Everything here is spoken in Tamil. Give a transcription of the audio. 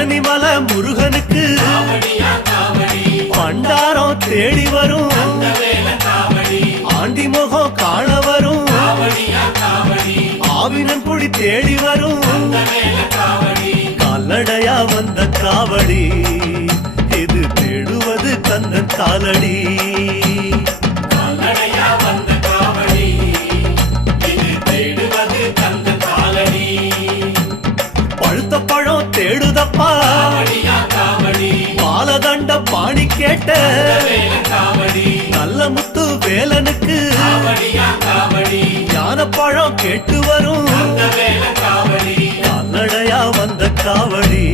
பழனிமல முருகனுக்கு பண்டாரம் தேடி வரும் ஆண்டி முகம் காண வரும் ஆவினன் குடி தேடி வரும் கால்நடையா வந்த காவடி இது தேடுவது கந்தன் காலடி பழுத்த பழம் தேடுதப்பா பாலதண்ட பாணி கேட்ட நல்ல முத்து வேலனுக்கு ஞான பழம் கேட்டு வரும் கால்நடையா வந்த காவடி